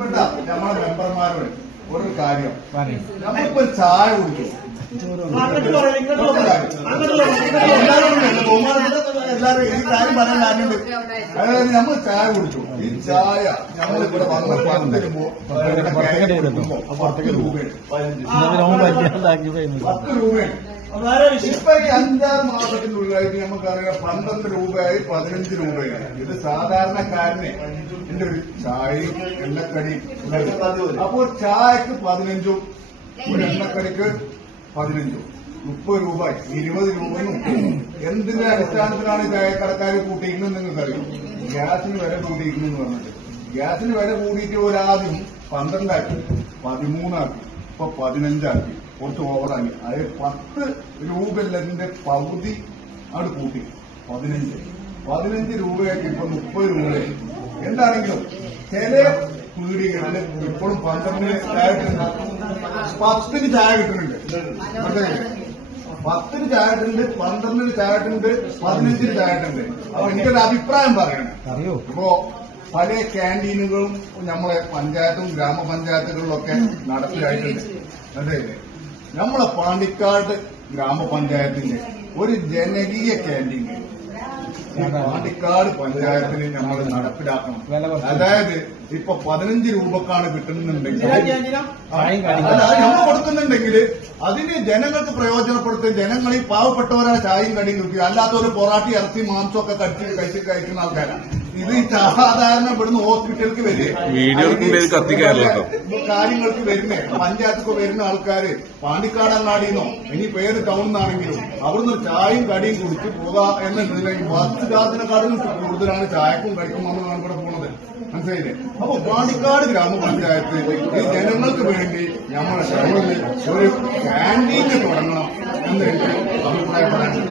നമ്മളെ മെമ്പർമാരോട് ഒരു കാര്യം, നമ്മളിപ്പോ ചായ കുടിക്കും, എല്ലാരും ഈ കാര്യം പറയാൻ ആരുണ്ട്. അതായത് നമ്മൾ ചായ കുടിച്ചു, ഈ ചായ നമ്മളിവിടെ വന്ന് പന്തിരുമ്പോ 10 രൂപയാണ്. 10 രൂപയാണ്. ഇപ്പൊ ഈ 5-6 മാസത്തിനുള്ളിലായിട്ട് നമുക്കറിയാം 12 രൂപയായി 15 രൂപയായി. ഇത് സാധാരണക്കാരനെ എന്റെ ഒരു ചായയും എണ്ണക്കടിയും. അപ്പോൾ ചായക്ക് 15, ഒരു എണ്ണക്കടിക്ക് 15, 30 രൂപ, 20 രൂപയും. എന്തിന്റെ അടിസ്ഥാനത്തിലാണ് ചായക്കടക്കാർ കൂട്ടിയിരിക്കുന്നത് നിങ്ങൾക്കറിയാം? ഗ്യാസിന് വില കൂട്ടിയിരിക്കുന്നു പറഞ്ഞിട്ട്. ഗ്യാസിന് വില കൂടിയിട്ട് ഒരാദ്യം 12 ആക്കി, 13 ആക്കി, ഇപ്പൊ 15 ആക്കി, കുറച്ച് ഓവറാക്കി. അത് 10 രൂപയല്ലതിന്റെ പകുതി അവിടെ കൂട്ടി 15 രൂപയാക്കി, ഇപ്പൊ 30 രൂപയായി. എന്താണെങ്കിലും ചില പീടികളിൽ ഇപ്പോഴും 12 ചായ കിട്ടുന്നുണ്ട്, 10 ചായ കിട്ടുന്നുണ്ട്, 10 ചായ ഇട്ടുണ്ട്, 12 ചായ ഇട്ടുണ്ട്, 15 ചായ ഇട്ടുണ്ട്. അപ്പൊ എനിക്കൊരു അഭിപ്രായം പറയണം. ഇപ്പോ പല ക്യാൻറ്റീനുകളും നമ്മളെ പഞ്ചായത്തും ഗ്രാമപഞ്ചായത്തുകളിലൊക്കെ നടപ്പിലായിട്ടുണ്ട്. അതെ, നമ്മളെ പാണ്ടിക്കാട് ഗ്രാമപഞ്ചായത്തിന്റെ ഒരു ജനകീയ ക്യാൻറ്റീൻ പാണ്ടിക്കാട് പഞ്ചായത്തിന് നമ്മൾ നടപ്പിലാക്കണം. അതായത് ഇപ്പൊ 15 രൂപക്കാണ് കിട്ടുന്നുണ്ടെങ്കിൽ, നമ്മൾ കൊടുക്കുന്നുണ്ടെങ്കിൽ അതിന് ജനങ്ങൾക്ക് പ്രയോജനപ്പെടുത്തി ജനങ്ങൾ ഈ പാവപ്പെട്ടവരാ ചായയും കടിയും കിട്ടുക. അല്ലാത്തവര് പൊറാട്ടി, ഇറച്ചി, മാംസമൊക്കെ കഴിക്കുന്ന ആൾക്കാരാണ്. ഇത് സാധാരണ ഇവിടുന്ന് ഹോസ്പിറ്റലിലേക്ക് വരിക, കാര്യങ്ങൾക്ക് വരുന്നേ പഞ്ചായത്തൊക്കെ വരുന്ന ആൾക്കാര് പാണ്ടിക്കാട് അങ്ങാടിന്നോ ഇനി പേര് ടൗണിന്നാണെങ്കിലും അവിടുന്ന് ചായയും കടിയും കുടിച്ച് പോകാ എന്നുണ്ടെങ്കിൽ ബസ് ചാർജിനെക്കാളും കൂടുതലാണ് ചായക്കും കഴിക്കുമെന്നാണ് ഇവിടെ പോണത്. മനസ്സിലായില്ലേ? അപ്പൊ പാണ്ടിക്കാട് ഗ്രാമപഞ്ചായത്ത് ഈ ജനങ്ങൾക്ക് വേണ്ടി നമ്മുടെ ടൗണിൽ ഒരു ക്യാൻറ്റീന് തുടങ്ങണം എന്നുണ്ടെങ്കിൽ